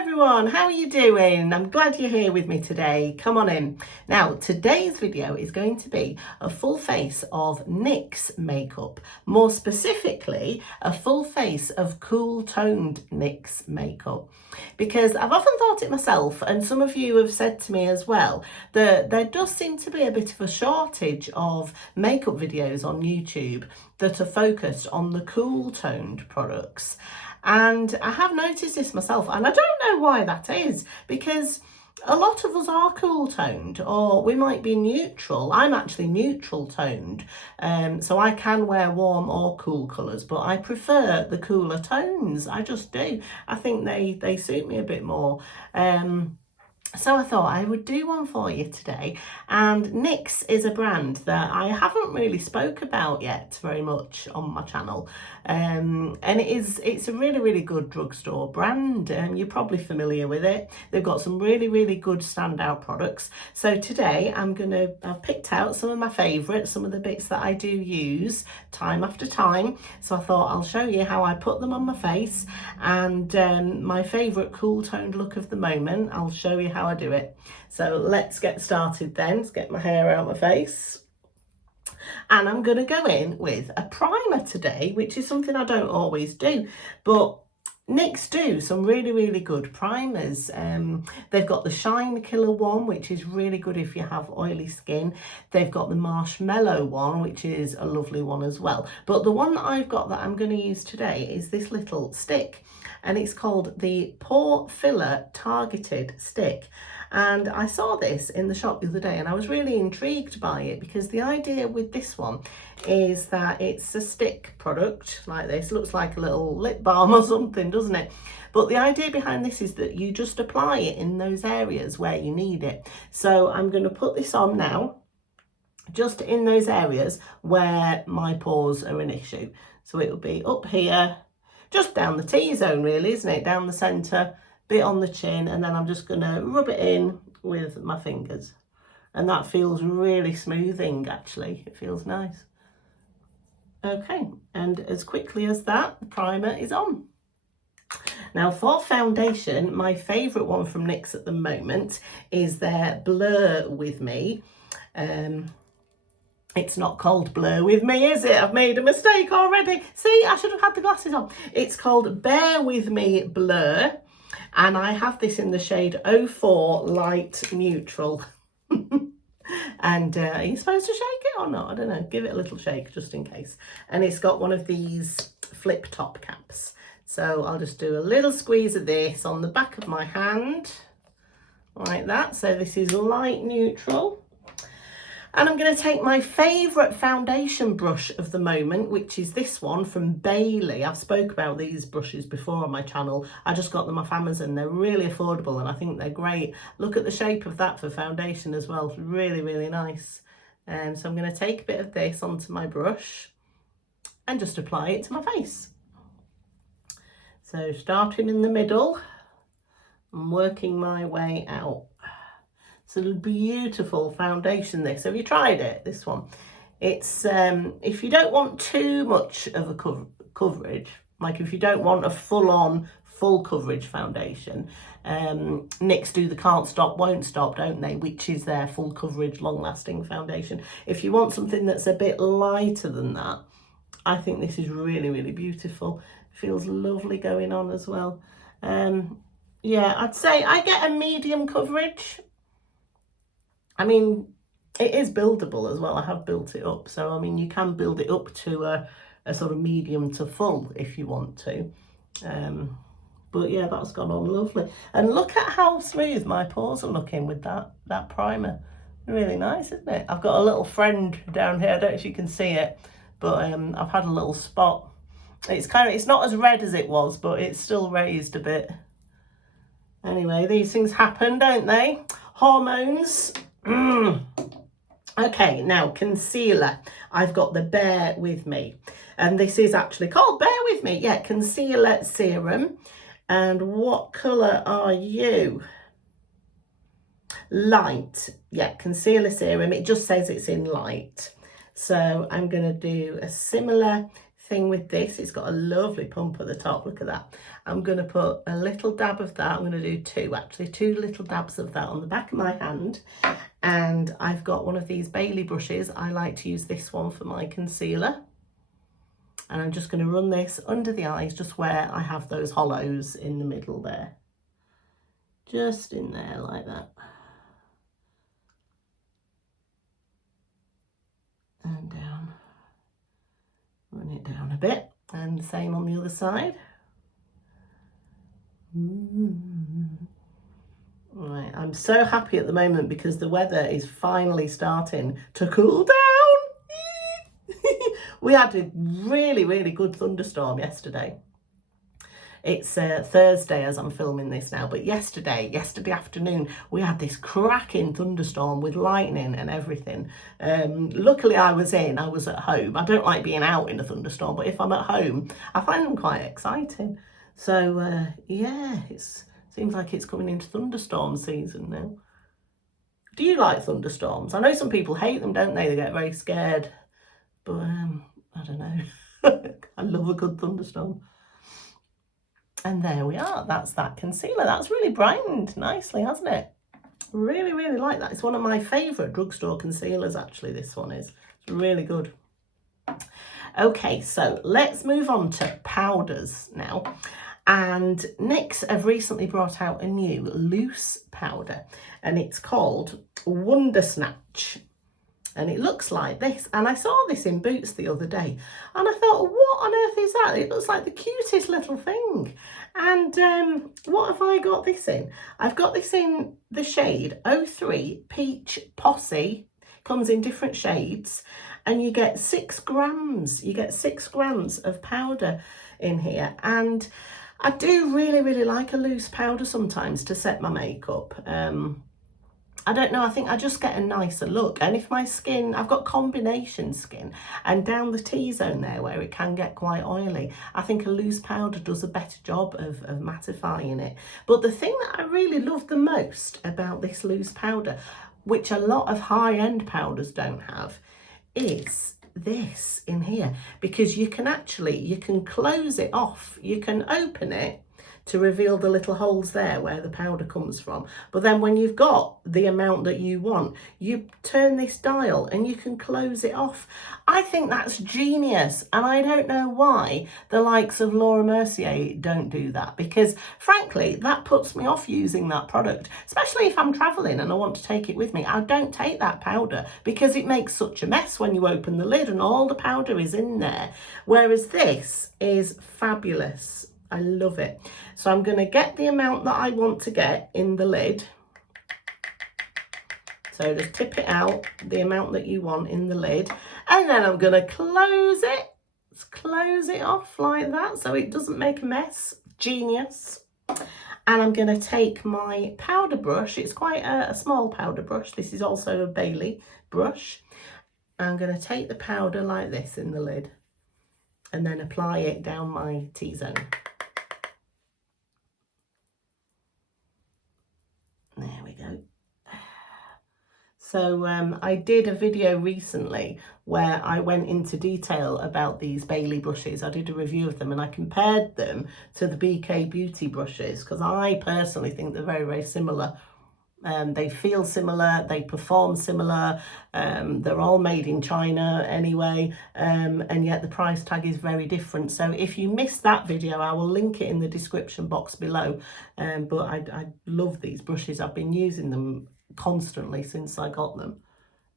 everyone, how are you doing? I'm glad you're here with me today. Come on in. Now, today's video is going to be a full face of NYX makeup. More specifically, a full face of cool toned NYX makeup. Because I've often thought it myself, and some of you have said to me as well, that there does seem to be a bit of a shortage of makeup videos on YouTube that are focused on the cool toned products. And I have noticed this myself, and I don't know why that is, because a lot of us are cool toned, or we might be neutral. I'm actually neutral toned, so I can wear warm or cool colours, but I prefer the cooler tones. I just do. I think they suit me a bit more. So I thought I would do one for you today, and NYX is a brand that I haven't really spoke about yet very much on my channel, and it's a really good drugstore brand. You're probably familiar with it. They've got some really good standout products. So today I've picked out some of my favourites, some of the bits that I do use time after time. So I thought I'll show you how I put them on my face, and my favourite cool toned look of the moment. I'll show you how I do it. So let's get started then. Let's get my hair out of my face. And I'm going to go in with a primer today, which is something I don't always do, but NYX do some really good primers. They've got the Shine Killer one, which is really good if you have oily skin. They've got the Marshmallow one, which is a lovely one as well. But the one that I've got that I'm going to use today is this little stick, and it's called the Pore Filler Targeted Stick. And I saw this in the shop the other day, and I was really intrigued by it, because the idea with this one is that it's a stick product like this. Looks like a little lip balm or something, doesn't it? But the idea behind this is that you just apply it in those areas where you need it. So I'm going to put this on now, just in those areas where my pores are an issue. So it will be up here, just down the T-zone really, isn't it? Down the centre, bit on the chin, and then I'm just going to rub it in with my fingers. And that feels really smoothing, actually. It feels nice. Okay, and as quickly as that, the primer is on. Now for foundation, my favourite one from NYX at the moment is their Blur With Me. It's not called Blur With Me, is it? I've made a mistake already. See, I should have had the glasses on. It's called Bear With Me Blur. And I have this in the shade 04 Light Neutral. And are you supposed to shake it or not? I don't know. Give it a little shake just in case. And it's got one of these flip top caps. So I'll just do a little squeeze of this on the back of my hand. Like that. So this is light neutral. And I'm going to take my favourite foundation brush of the moment, which is this one from Bailey. I've spoke about these brushes before on my channel. I just got them off Amazon. They're really affordable and I think they're great. Look at the shape of that for foundation as well. It's really nice. So I'm going to take a bit of this onto my brush and just apply it to my face. So starting in the middle and working my way out. It's a beautiful foundation, this. Have you tried it, this one? It's, if you don't want too much of a coverage, like if you don't want a full-on, full coverage foundation, NYX do the Can't Stop, Won't Stop, don't they? Which is their full coverage, long-lasting foundation. If you want something that's a bit lighter than that, I think this is really beautiful. Feels lovely going on as well. Yeah, I'd say I get a medium coverage. I mean, it is buildable as well. I have built it up. So, I mean, you can build it up to a sort of medium to full if you want to. But yeah, that's gone on lovely. And look at how smooth my pores are looking with that primer. Really nice, isn't it? I've got a little friend down here. I don't know if you can see it, but I've had a little spot. It's not as red as it was, but it's still raised a bit. Anyway, these things happen, don't they? Hormones. Okay, now concealer. I've got the Bear With Me, and this is actually called Bear With Me. Yeah, concealer serum. And what colour are you? Light. Yeah, concealer serum. It just says it's in light. So I'm going to do a similar thing with this, it's got a lovely pump at the top, look at that. I'm going to put a little dab of that. I'm going to do two little dabs of that on the back of my hand. And I've got one of these Bailey brushes. I like to use this one for my concealer. And I'm just going to run this under the eyes, just where I have those hollows in the middle there. Just in there like that. And down. Run it down a bit. And the same on the other side. Right, I'm so happy at the moment because the weather is finally starting to cool down. We had a really, really good thunderstorm yesterday. It's Thursday as I'm filming this now, but yesterday afternoon, we had this cracking thunderstorm with lightning and everything. Luckily I was at home. I don't like being out in a thunderstorm, but if I'm at home, I find them quite exciting. So yeah, it seems like it's coming into thunderstorm season now. Do you like thunderstorms? I know some people hate them, don't they? They get very scared. But I don't know. I love a good thunderstorm. And there we are. That's that concealer. That's really brightened nicely, hasn't it? Really, really like that. It's one of my favourite drugstore concealers, actually, this one is. It's really good. Okay, so let's move on to powders now. And NYX have recently brought out a new loose powder. And it's called Wonder Snatch. And it looks like this. And I saw this in Boots the other day. And I thought, what on earth is that? It looks like the cutest little thing. And what have I got this in? I've got this in the shade 03 Peach Posse. Comes in different shades. And you get 6 grams. You get 6 grams of powder in here. And I do really, really like a loose powder sometimes to set my makeup. I don't know, I think I just get a nicer look. And if my skin, I've got combination skin, and down the T-zone there where it can get quite oily, I think a loose powder does a better job of mattifying it. But the thing that I really love the most about this loose powder, which a lot of high-end powders don't have, is this in here. Because you can close it off. You can open it to reveal the little holes there where the powder comes from. But then when you've got the amount that you want, you turn this dial and you can close it off. I think that's genius. And I don't know why the likes of Laura Mercier don't do that, because frankly, that puts me off using that product, especially if I'm traveling and I want to take it with me. I don't take that powder because it makes such a mess when you open the lid and all the powder is in there. Whereas this is fabulous. I love it. So I'm going to get the amount that I want to get in the lid. So just tip it out, the amount that you want in the lid. And then I'm going to close it. Let's close it off like that so it doesn't make a mess. Genius. And I'm going to take my powder brush. It's quite a small powder brush. This is also a Bailey brush. I'm going to take the powder like this in the lid and then apply it down my T-zone. There we go. So I did a video recently where I went into detail about these Bailey brushes. I did a review of them and I compared them to the BK Beauty brushes because I personally think they're very, very similar. They feel similar, they perform similar, they're all made in China anyway, and yet the price tag is very different. So if you missed that video, I will link it in the description box below. But I love these brushes. I've been using them constantly since I got them.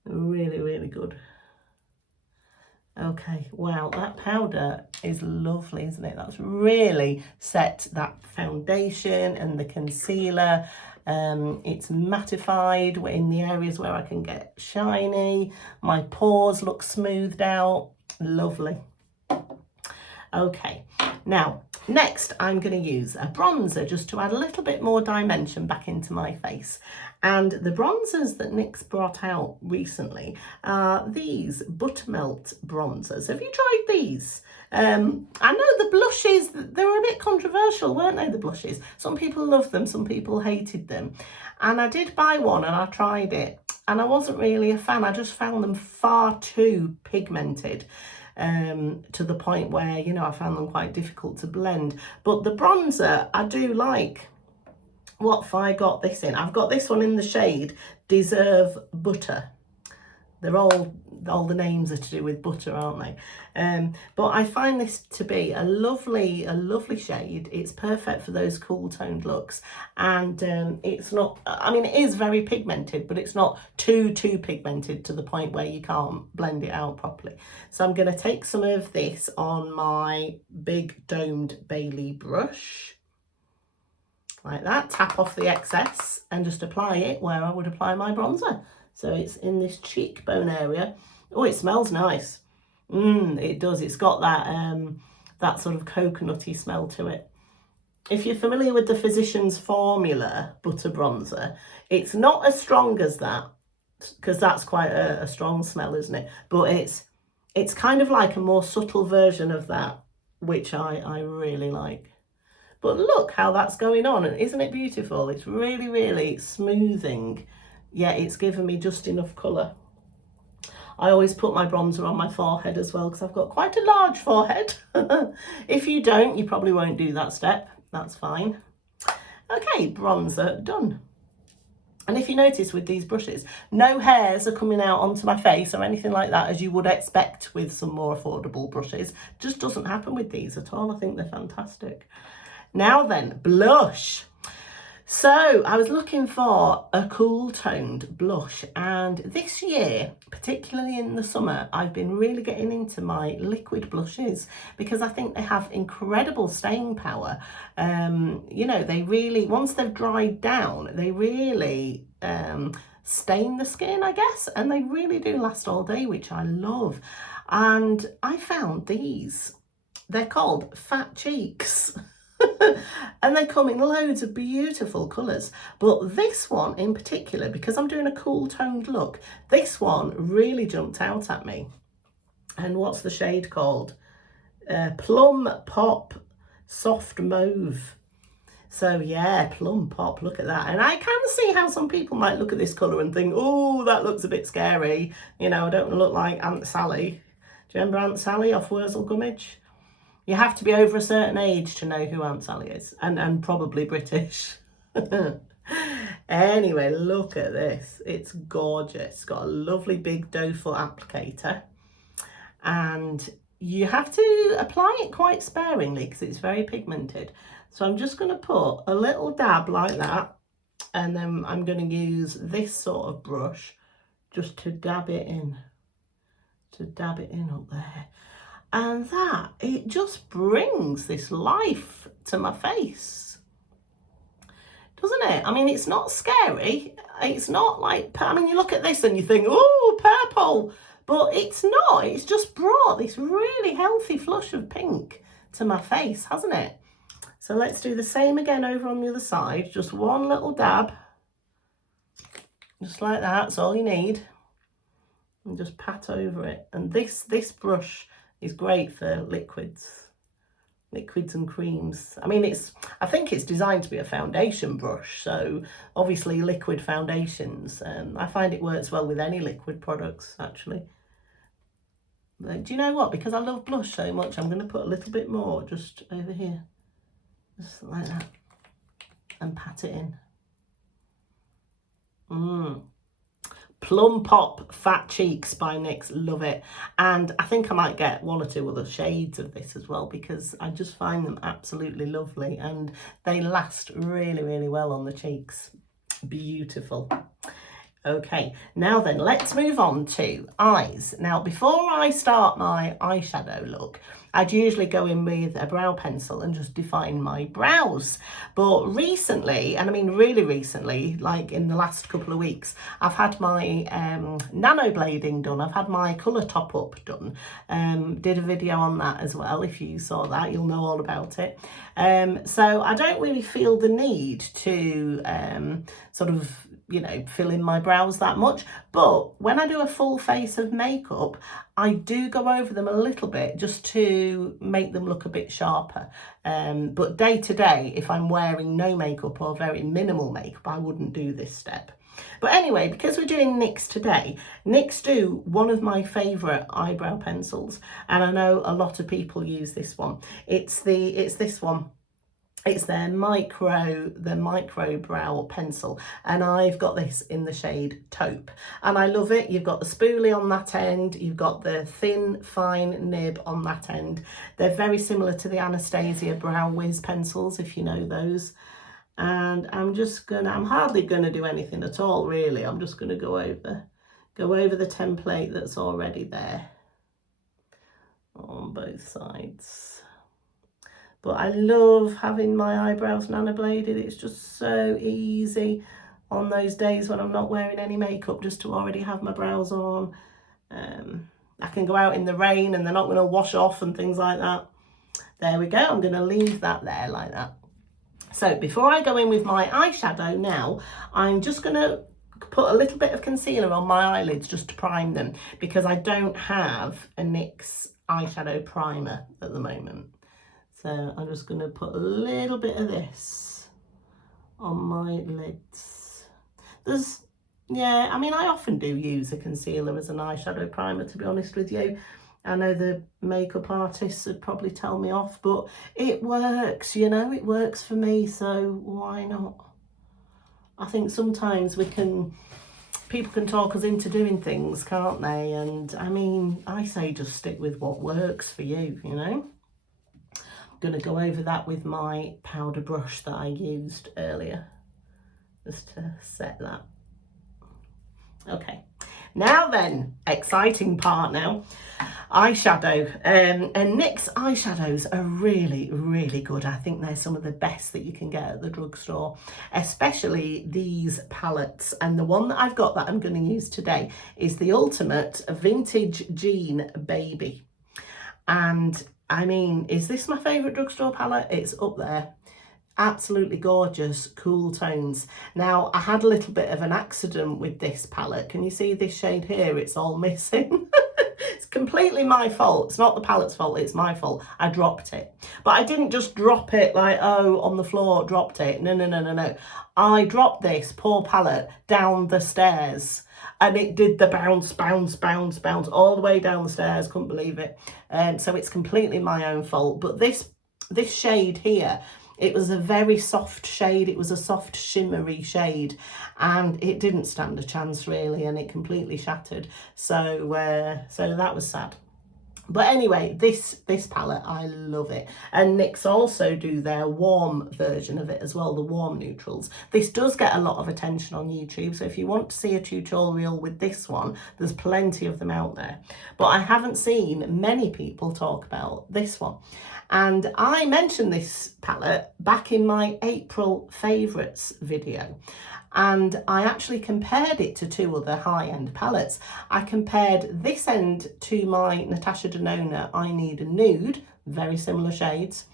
Really, really good. Okay, wow, that powder is lovely, isn't it? That's really set that foundation and the concealer. It's mattified in the areas where I can get shiny. My pores look smoothed out. Lovely. Okay, now next I'm going to use a bronzer just to add a little bit more dimension back into my face. And the bronzers that NYX brought out recently are these Buttermelt bronzers. Have you tried these? I know the blushes, they were a bit controversial, weren't they, the blushes? Some people loved them, some people hated them. And I did buy one and I tried it. And I wasn't really a fan. I just found them far too pigmented. to the point where, you know, I found them quite difficult to blend. But the bronzer, I do like. What have I got this in? I've got this one in the shade Deserve Butter. They're all the names are to do with butter, aren't they? But I find this to be a lovely shade. It's perfect for those cool toned looks, and it's not, I mean, it is very pigmented, but it's not too pigmented to the point where you can't blend it out properly. So I'm going to take some of this on my big domed Bailey brush, like that, tap off the excess and just apply it where I would apply my bronzer. So it's in this cheekbone area. Oh, it smells nice. It does. It's got that sort of coconutty smell to it. If you're familiar with the Physicians Formula butter bronzer, it's not as strong as that, because that's quite a strong smell, isn't it? But it's kind of like a more subtle version of that, which I really like. But look how that's going on, and isn't it beautiful? It's really smoothing. Yeah, it's given me just enough colour. I always put my bronzer on my forehead as well, because I've got quite a large forehead. If you don't, you probably won't do that step. That's fine. Okay, bronzer done. And if you notice with these brushes, no hairs are coming out onto my face or anything like that, as you would expect with some more affordable brushes. Just doesn't happen with these at all. I think they're fantastic. Now then, blush. So I was looking for a cool toned blush, and this year, particularly in the summer, I've been really getting into my liquid blushes, because I think they have incredible staying power. You know, they really, once they've dried down, they really stain the skin, I guess, and they really do last all day, which I love. And I found these. They're called Fat Cheeks. And they come in loads of beautiful colours, but this one in particular, because I'm doing a cool toned look, this one really jumped out at me. And what's the shade called? Plum Pop Soft Mauve. So yeah, Plum Pop, look at that. And I can see how some people might look at this colour and think, oh, that looks a bit scary, you know, I don't want to look like Aunt Sally. Do you remember Aunt Sally off Wurzel Gummidge? You have to be over a certain age to know who Aunt Sally is, and probably British. Anyway, look at this. It's gorgeous. It's got a lovely big doe foot applicator, and you have to apply it quite sparingly because it's very pigmented. So I'm just going to put a little dab like that, and then I'm going to use this sort of brush just to dab it in. Up there. And that, it just brings this life to my face, doesn't it? I mean, it's not scary. It's not like, I mean, you look at this and you think, oh, purple, but it's not. It's just brought this really healthy flush of pink to my face, hasn't it? So let's do the same again over on the other side. Just one little dab, just like that. That's all you need. And just pat over it. And this brush is great for liquids and creams. I mean, I think it's designed to be a foundation brush, so obviously liquid foundations, I find it works well with any liquid products actually. But do you know what, because I love blush so much, I'm going to put a little bit more just over here, just like that, and pat it in. Plum Pop Fat Cheeks by NYX, love it. And I think I might get one or two other shades of this as well, because I just find them absolutely lovely and they last really well on the cheeks. Beautiful. Okay, now then, let's move on to eyes. Now, before I start my eyeshadow look, I'd usually go in with a brow pencil and just define my brows. But recently, and I mean really recently, like in the last couple of weeks, I've had my nano blading done. I've had my colour top up done. Did a video on that as well. If you saw that, you'll know all about it. So I don't really feel the need to sort of, you know, fill in my brows that much. But when I do a full face of makeup, I do go over them a little bit just to make them look a bit sharper. But day to day, if I'm wearing no makeup or very minimal makeup, I wouldn't do this step. But anyway, because we're doing NYX today, NYX do one of my favourite eyebrow pencils, and I know a lot of people use this one. It's this one. It's their micro brow pencil, and I've got this in the shade taupe, and I love it. You've got the spoolie on that end, you've got the thin fine nib on that end. They're very similar to the Anastasia Brow Wiz pencils, if you know those. And I'm hardly gonna do anything at all really. I'm just gonna go over the template that's already there on both sides. But I love having my eyebrows nano bladed. It's just so easy on those days when I'm not wearing any makeup, just to already have my brows on. I can go out in the rain and they're not gonna wash off and things like that. There we go, I'm gonna leave that there like that. So before I go in with my eyeshadow now, I'm just going to put a little bit of concealer on my eyelids just to prime them, because I don't have a NYX eyeshadow primer at the moment. So I'm just going to put a little bit of this on my lids. Yeah, I mean, I often do use a concealer as an eyeshadow primer, to be honest with you. I know the makeup artists would probably tell me off, but it works, you know, it works for me, so why not? I think sometimes people can talk us into doing things, can't they? And I mean, I say just stick with what works for you, you know? I'm gonna go over that with my powder brush that I used earlier, just to set that. Okay. Now then, exciting part now, eyeshadow. And NYX eyeshadows are really, really good. I think they're some of the best that you can get at the drugstore, especially these palettes. And the one that I've got that I'm going to use today is the Ultimate Vintage Jean Baby. And I mean, is this my favourite drugstore palette? It's up there. Absolutely gorgeous, cool tones. Now, I had a little bit of an accident with this palette. Can you see this shade here? It's all missing. It's completely my fault. It's not the palette's fault, it's my fault. I dropped it. But I didn't just drop it like, oh, on the floor, dropped it. No. I dropped this poor palette down the stairs, and it did the bounce all the way down the stairs. Couldn't believe it. So it's completely my own fault. But this shade here, it was a very soft shade. It was a soft shimmery shade, and it didn't stand a chance really, and it completely shattered. So that was sad. But anyway, this palette, I love it. And NYX also do their warm version of it as well, the warm neutrals. This does get a lot of attention on YouTube, so if you want to see a tutorial with this one, there's plenty of them out there. But I haven't seen many people talk about this one. And I mentioned this palette back in my April favourites video. And I actually compared it to two other high-end palettes. I compared this end to my Natasha Denona I Need a Nude, very similar shades.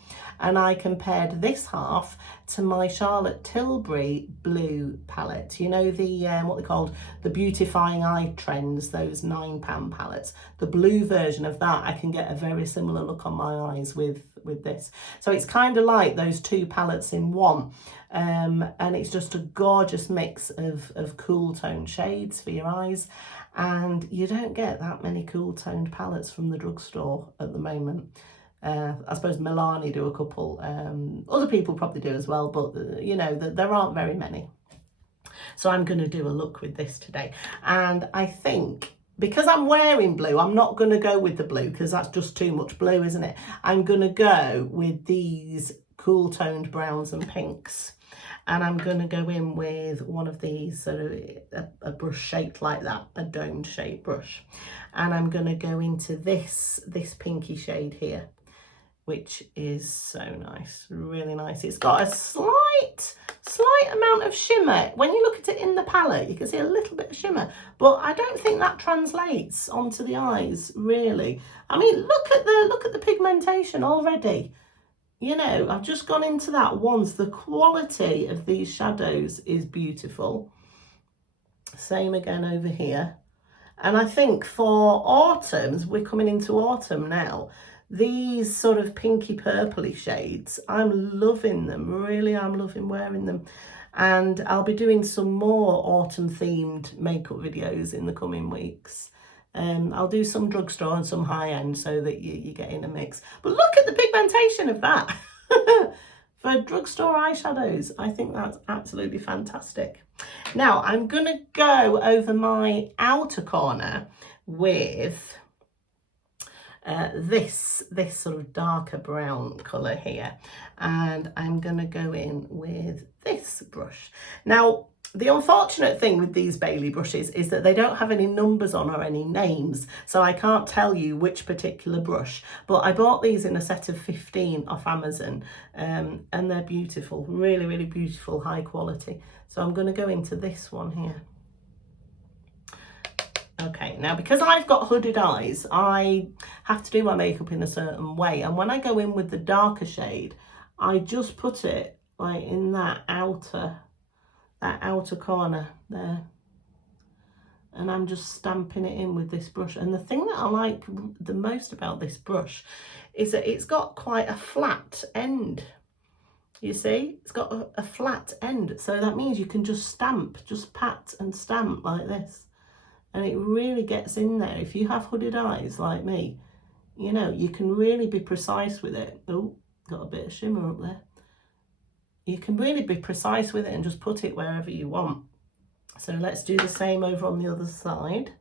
And I compared this half to my Charlotte Tilbury blue palette. You know, the what they called the Beautifying Eye Trends, those £9 palettes. The blue version of that, I can get a very similar look on my eyes with this. So it's kind of like those two palettes in one. And it's just a gorgeous mix of cool toned shades for your eyes. And you don't get that many cool toned palettes from the drugstore at the moment. I suppose Milani do a couple, other people probably do as well, but you know, there aren't very many. So I'm going to do a look with this today, and I think because I'm wearing blue, I'm not going to go with the blue because that's just too much blue, isn't it? I'm going to go with these cool toned browns and pinks, and I'm going to go in with one of these sort of a brush shaped like that, a domed shaped brush, and I'm going to go into this pinky shade here, which is so nice, really nice. It's got a slight amount of shimmer. When you look at it in the palette, you can see a little bit of shimmer, but I don't think that translates onto the eyes, really. I mean, look at the pigmentation already. You know, I've just gone into that once. The quality of these shadows is beautiful. Same again over here. And I think for autumns, we're coming into autumn now, these sort of pinky purpley shades, I'm loving them, really I'm loving wearing them. And I'll be doing some more autumn themed makeup videos in the coming weeks. I'll do some drugstore and some high-end so that you get in a mix. But look at the pigmentation of that. For drugstore eyeshadows, I think that's absolutely fantastic. Now, I'm going to go over my outer corner with this sort of darker brown colour here. And I'm going to go in with this brush. Now, the unfortunate thing with these Bailey brushes is that they don't have any numbers on or any names, so I can't tell you which particular brush, but I bought these in a set of 15 off Amazon, and they're beautiful, really, really beautiful, high quality. So I'm going to go into this one here. Okay, now because I've got hooded eyes, I have to do my makeup in a certain way, and when I go in with the darker shade, I just put it like in that outer corner there, and I'm just stamping it in with this brush. And the thing that I like the most about this brush is that it's got quite a flat end. You see, it's got a flat end, so that means you can just pat and stamp like this, and it really gets in there. If you have hooded eyes like me, you know, you can really be precise with it. Oh, got a bit of shimmer up there. You can really be precise with it and just put it wherever you want. So let's do the same over on the other side.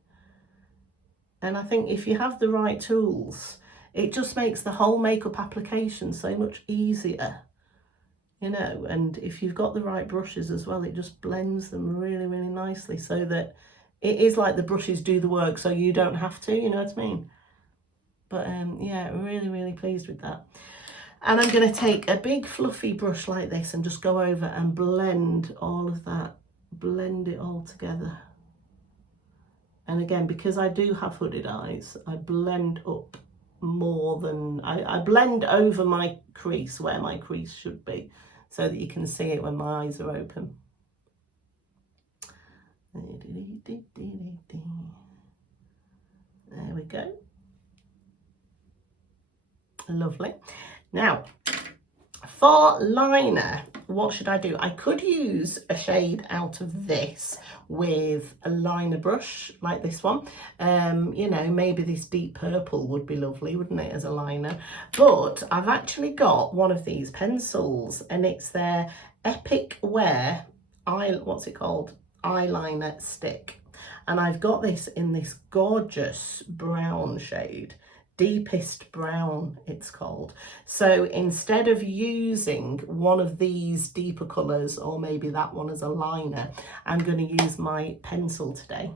And I think if you have the right tools, it just makes the whole makeup application so much easier, you know. And if you've got the right brushes as well, it just blends them really, really nicely, so that it is like the brushes do the work, so you don't have to, you know what I mean? But yeah, really, really pleased with that. And I'm going to take a big fluffy brush like this and just go over and blend all of that, blend it all together. And again, because I do have hooded eyes, I blend up more than, I blend over my crease where my crease should be, so that you can see it when my eyes are open. There we go. Lovely. Now, for liner, what should I do? I could use a shade out of this with a liner brush like this one. You know, maybe this deep purple would be lovely, wouldn't it, as a liner? But I've actually got one of these pencils, and it's their Epic Wear what's it called? Eyeliner stick. And I've got this in this gorgeous brown shade. Deepest brown, it's called. So instead of using one of these deeper colours, or maybe that one as a liner, I'm going to use my pencil today.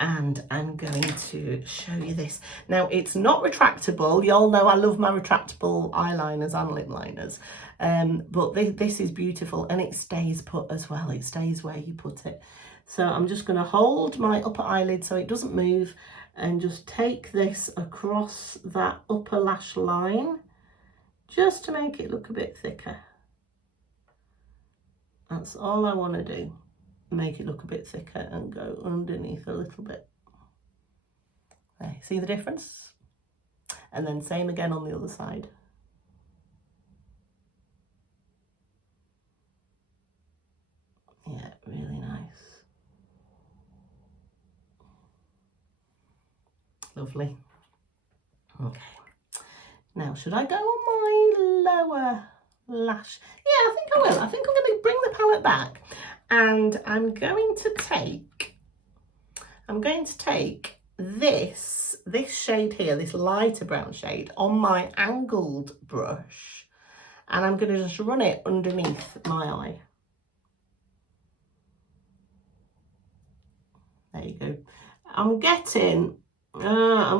And I'm going to show you this. Now, it's not retractable. You all know I love my retractable eyeliners and lip liners. But this is beautiful, and it stays put as well. It stays where you put it. So I'm just going to hold my upper eyelid so it doesn't move, and just take this across that upper lash line, just to make it look a bit thicker. That's all I want to do. Make it look a bit thicker and go underneath a little bit. There, see the difference? And then same again on the other side. Yeah, really nice. Lovely. Okay. Now, should I go on my lower lash? Yeah, I think I will. I think I'm going to bring the palette back, and I'm going to take this shade here, this lighter brown shade, on my angled brush, and I'm going to just run it underneath my eye. There you go. I'm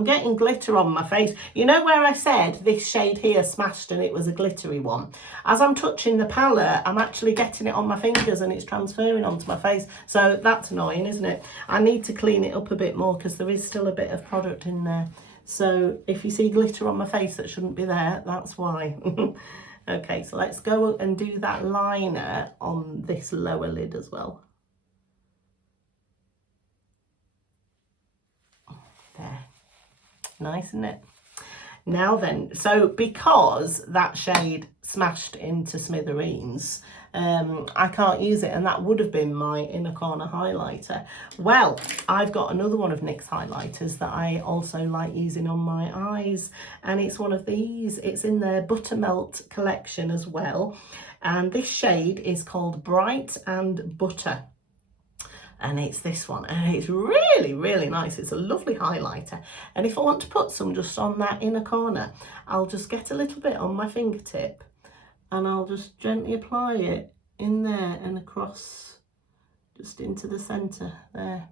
getting glitter on my face. You know where I said this shade here smashed and it was a glittery one? As I'm touching the palette, I'm actually getting it on my fingers and it's transferring onto my face. So that's annoying, isn't it? I need to clean it up a bit more because there is still a bit of product in there. So if you see glitter on my face that shouldn't be there, that's why. Okay, so let's go and do that liner on this lower lid as well. There. Nice, isn't it? Now then, so because that shade smashed into smithereens, I can't use it, and that would have been my inner corner highlighter. Well, I've got another one of NYX highlighters that I also like using on my eyes, and it's one of these. It's in their Buttermelt collection as well, and this shade is called Bright and Butter. And it's this one, and it's really, really nice. It's a lovely highlighter. And if I want to put some just on that inner corner, I'll just get a little bit on my fingertip and I'll just gently apply it in there and across, just into the centre there.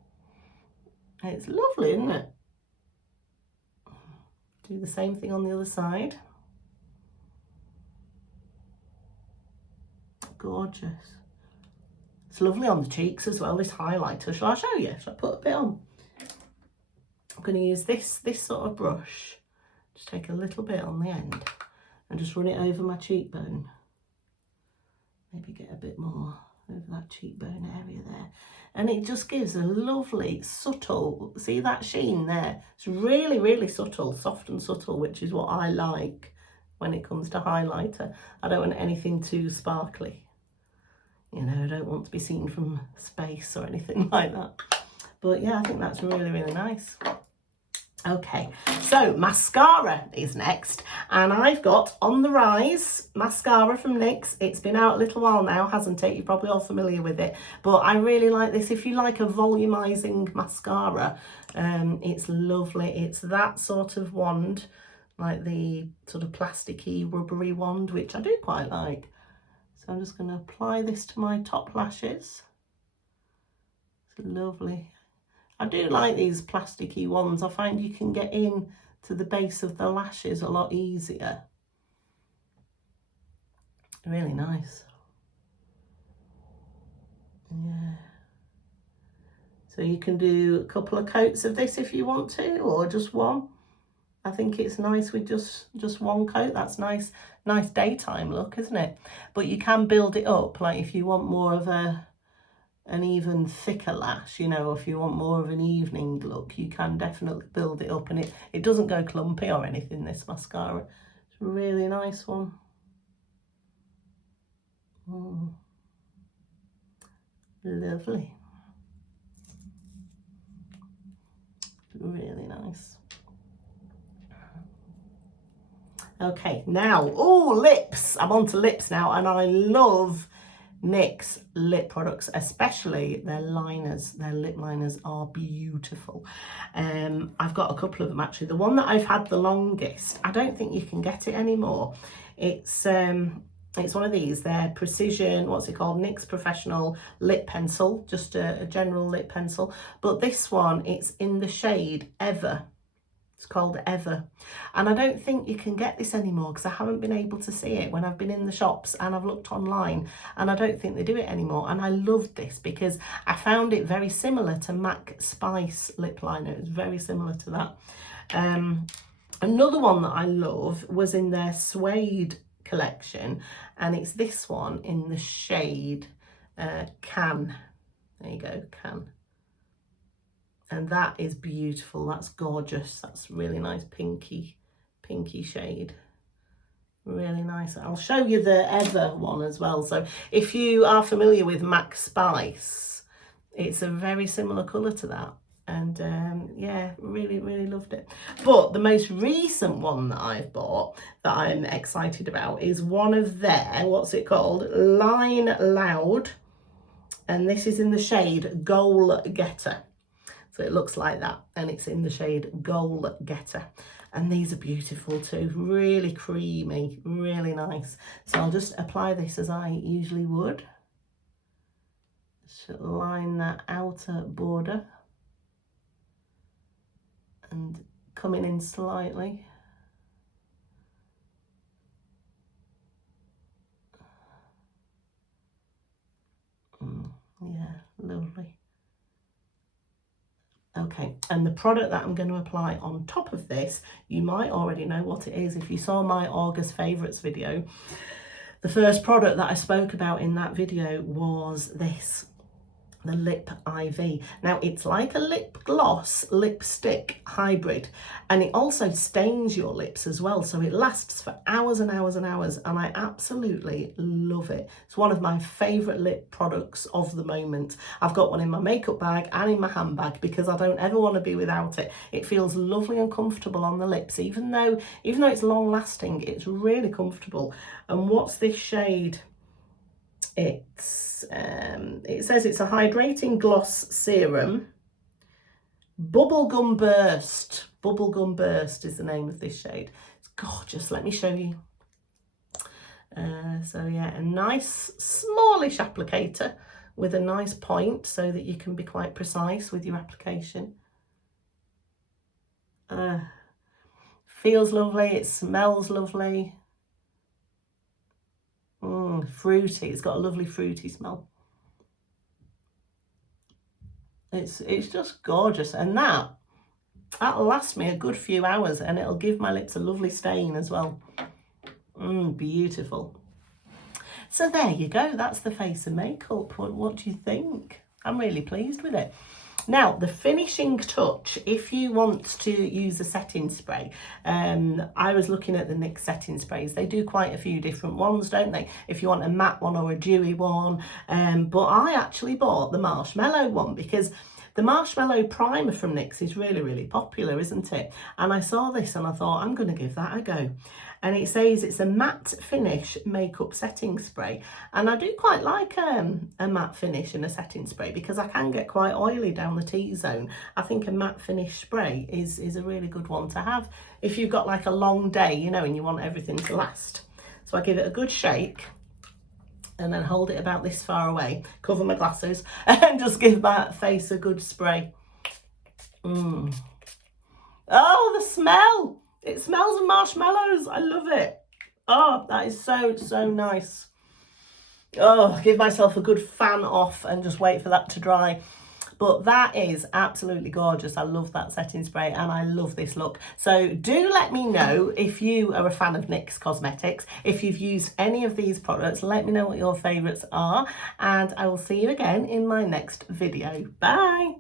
And it's lovely, isn't it? Do the same thing on the other side. Gorgeous. It's lovely on the cheeks as well, this highlighter. Shall I show you? Shall I put a bit on? I'm going to use this sort of brush. Just take a little bit on the end and just run it over my cheekbone. Maybe get a bit more over that cheekbone area there. And it just gives a lovely, subtle, see that sheen there? It's really, really subtle, soft and subtle, which is what I like when it comes to highlighter. I don't want anything too sparkly. You know, I don't want to be seen from space or anything like that. But yeah, I think that's really, really nice. Okay, so mascara is next. And I've got On The Rise mascara from NYX. It's been out a little while now, hasn't it? You're probably all familiar with it. But I really like this. If you like a volumizing mascara, it's lovely. It's that sort of wand, like the sort of plasticky, rubbery wand, which I do quite like. So I'm just going to apply this to my top lashes. It's lovely. I do like these plasticky ones. I find you can get in to the base of the lashes a lot easier. Really nice. Yeah. So you can do a couple of coats of this if you want to, or just one. I think it's nice with just one coat. That's nice daytime look, isn't it? But you can build it up, like if you want more of an even thicker lash, you know, if you want more of an evening look, you can definitely build it up, and it doesn't go clumpy or anything, this mascara. It's a really nice one. Lovely. Really nice. Okay, now, lips. I'm on to lips now, and I love NYX lip products, especially their liners. Their lip liners are beautiful. I've got a couple of them actually. The one that I've had the longest, I don't think you can get it anymore. It's one of these. They're precision, what's it called? NYX Professional Lip Pencil, just a general lip pencil. But this one, it's in the shade Ever. It's called Ever, and I don't think you can get this anymore because I haven't been able to see it when I've been in the shops, and I've looked online, and I don't think they do it anymore. And I loved this because I found it very similar to MAC Spice lip liner. It's very similar to that. Another one that I love was in their Suede collection, and it's this one in the shade Can. There you go, Can. And that is beautiful. That's gorgeous. That's really nice pinky shade. Really nice. I'll show you the Ever one as well. So if you are familiar with MAC Spice, it's a very similar colour to that. And yeah, really, really loved it. But the most recent one that I've bought that I'm excited about is one of their, what's it called? Line Loud. And this is in the shade Goal Getter. So it looks like that, and it's in the shade Goal Getter. And these are beautiful too, really creamy, really nice. So I'll just apply this as I usually would. Just line that outer border and coming in slightly. Yeah, lovely. Okay, and the product that I'm going to apply on top of this, you might already know what it is if you saw my August favourites video. The first product that I spoke about in that video was this. the Lip IV. Now it's like a lip gloss lipstick hybrid, and it also stains your lips as well, so it lasts for hours and hours and hours, and I absolutely love it. It's one of my favourite lip products of the moment. I've got one in my makeup bag and in my handbag because I don't ever want to be without it. It feels lovely and comfortable on the lips, even though it's long lasting, it's really comfortable. And what's this shade? It says it's a hydrating gloss serum. Bubblegum Burst. Bubblegum Burst is the name of this shade. It's gorgeous. Let me show you. So yeah, a nice smallish applicator with a nice point so that you can be quite precise with your application. Feels lovely. It smells lovely. Fruity. It's got a lovely fruity smell. It's just gorgeous, and that'll last me a good few hours, and it'll give my lips a lovely stain as well. Beautiful. So there you go. That's the face of makeup. What do you think? I'm really pleased with it. Now, the finishing touch, if you want to use a setting spray, I was looking at the NYX setting sprays. They do quite a few different ones, don't they? If you want a matte one or a dewy one. But I actually bought the marshmallow one because the marshmallow primer from NYX is really, really popular, isn't it? And I saw this and I thought, I'm going to give that a go. And it says it's a matte finish makeup setting spray. And I do quite like a matte finish in a setting spray because I can get quite oily down the T-zone. I think a matte finish spray is a really good one to have if you've got like a long day, you know, and you want everything to last. So I give it a good shake and then hold it about this far away, cover my glasses, and just give my face a good spray. Oh, the smell! It smells of marshmallows. I love it. Oh, that is so, so nice. Oh, give myself a good fan off and just wait for that to dry. But that is absolutely gorgeous. I love that setting spray and I love this look. So do let me know if you are a fan of NYX Cosmetics. If you've used any of these products, let me know what your favourites are. And I will see you again in my next video. Bye.